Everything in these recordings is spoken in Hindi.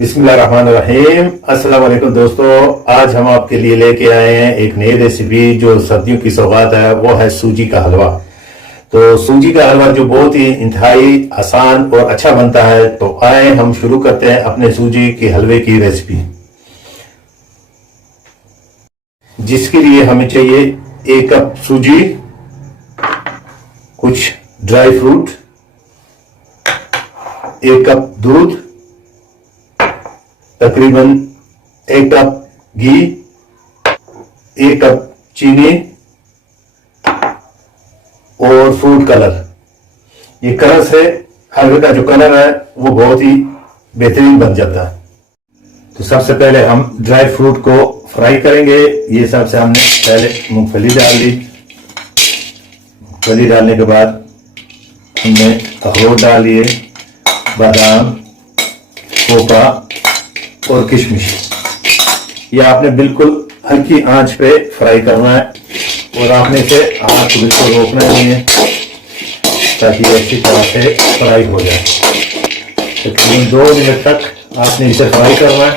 बिस्मिल्लाहिर्रहमानिर्रहीम। अस्सलाम वालेकुम दोस्तों, आज हम आपके लिए लेके आए हैं एक नई रेसिपी जो सर्दियों की सौगात है। वो है सूजी का हलवा। तो सूजी का हलवा जो बहुत ही इंतहाई आसान और अच्छा बनता है। तो आए हम शुरू करते हैं अपने सूजी के हलवे की रेसिपी, जिसके लिए हमें चाहिए 1 कप सूजी, कुछ ड्राई फ्रूट, 1 कप दूध, तकरीबन 1 कप घी, 1 कप चीनी और फूड कलर। ये कलर से हलवे का जो कलर है वो बहुत ही बेहतरीन बन जाता है। तो सबसे पहले हम ड्राई फ्रूट को फ्राई करेंगे। ये सबसे हमने पहले मूंगफली डाल दी। मूंगफली डालने के बाद हमने अखरोट डाल लिए, बादाम, खोपा और किशमिश। ये आपने बिल्कुल हल्की आंच पे फ्राई करना है और आपने इसे हाथ को बिल्कुल रोकना नहीं है ताकि अच्छी तरह से फ्राई हो जाए। तकरीबन 2 मिनट तक आपने इसे फ्राई करना है।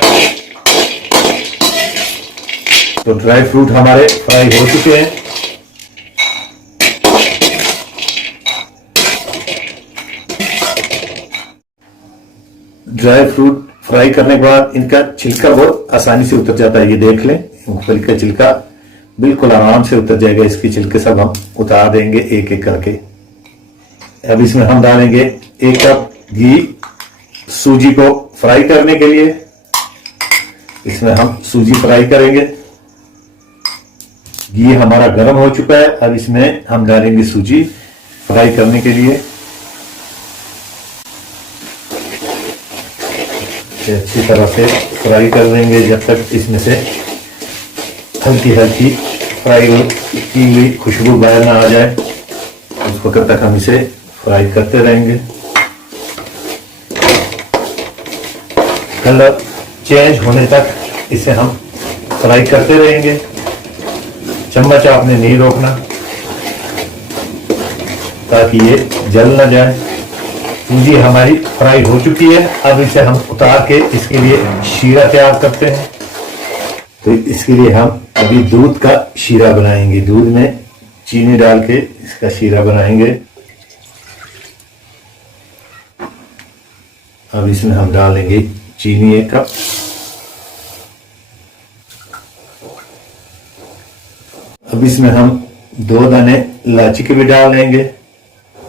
तो ड्राई फ्रूट हमारे फ्राई हो चुके हैं। ड्राई फ्रूट फ्राई करने के बाद इनका छिलका बहुत आसानी से उतर जाता है। ये देख लें, मूंगफली का छिलका बिल्कुल आराम से उतर जाएगा। इसके छिलके सब हम उतार देंगे एक एक करके। अब इसमें हम डालेंगे 1 कप घी सूजी को फ्राई करने के लिए। इसमें हम सूजी फ्राई करेंगे। घी हमारा गर्म हो चुका है। अब इसमें हम डालेंगे सूजी फ्राई करने के लिए। अच्छी तरह से फ्राई कर देंगे जब तक इसमें से हल्की हल्की फ्राई की हुई खुशबू बाहर ना आ जाए। उस वक्त तक हम इसे फ्राई करते रहेंगे। कलर चेंज होने तक इसे हम फ्राई करते रहेंगे। चम्मच आपने नहीं रोकना ताकि ये जल ना जाए। सूजी हमारी फ्राई हो चुकी है। अब इसे हम उतार के इसके लिए शीरा तैयार करते हैं। तो इसके लिए हम अभी दूध का शीरा बनाएंगे। दूध में चीनी डाल के इसका शीरा बनाएंगे। अब इसमें हम डालेंगे चीनी 1 कप, अब इसमें हम 2 दाने इलायची के भी डाल देंगे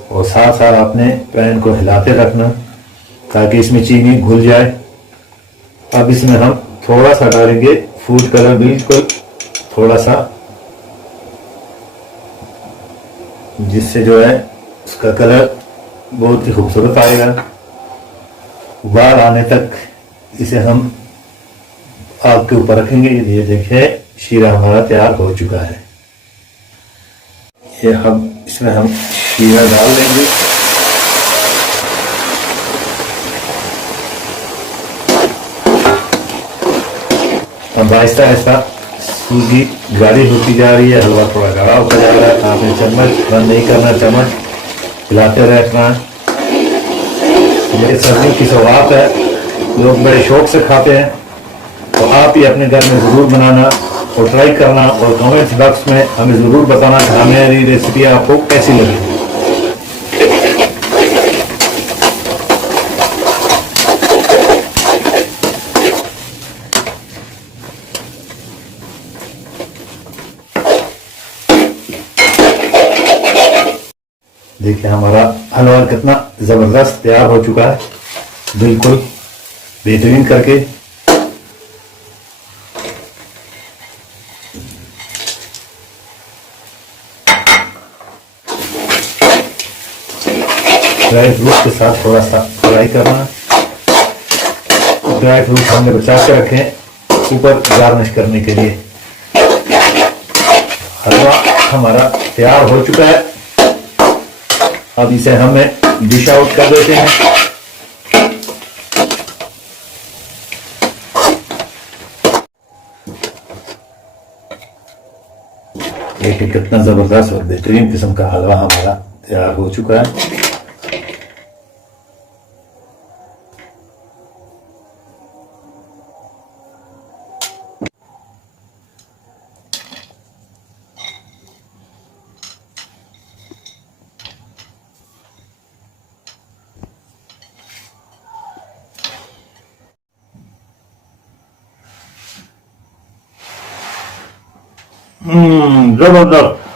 और साथ साथ आपने पैन को हिलाते रखना ताकि इसमें चीनी घुल जाए। अब इसमें हम थोड़ा सा डालेंगे फूड कलर, बिल्कुल थोड़ा सा, जिससे जो है उसका कलर बहुत ही खूबसूरत आएगा। उबाल आने तक इसे हम आग के ऊपर रखेंगे। ये देखिए शीरा हमारा तैयार हो चुका है। ये हम इसमें हम शीरा डाल देंगे। अब आहिस्ता आहिस्ता सूजी गाढ़ी होती जा रही है, हलवा थोड़ा गाढ़ा होता जा रहा है। आपने चम्मच बंद नहीं करना, चम्मच हिलाते रहना। ये सर्दियों की सौगात है, लोग बड़े शौक से खाते हैं। तो आप ही अपने घर में ज़रूर बनाना और ट्राई करना और कमेंट्स बॉक्स में हमें ज़रूर बताना कि हमारी रेसिपी आपको कैसी लगी। देखिए हमारा हलवा कितना ज़बरदस्त तैयार हो चुका है, बिल्कुल बेहतरीन करके। ड्राई फ्रूट के साथ थोड़ा सा फ्राई करना। ड्राई फ्रूट हमने बचा के रखें ऊपर गार्निश करने के लिए। हलवा हमारा तैयार हो चुका है। अब इसे हमें डिश आउट कर देते हैं। देखिए कितना जबरदस्त और बेहतरीन किस्म का हलवा हमारा तैयार हो चुका है। जबरदस्त।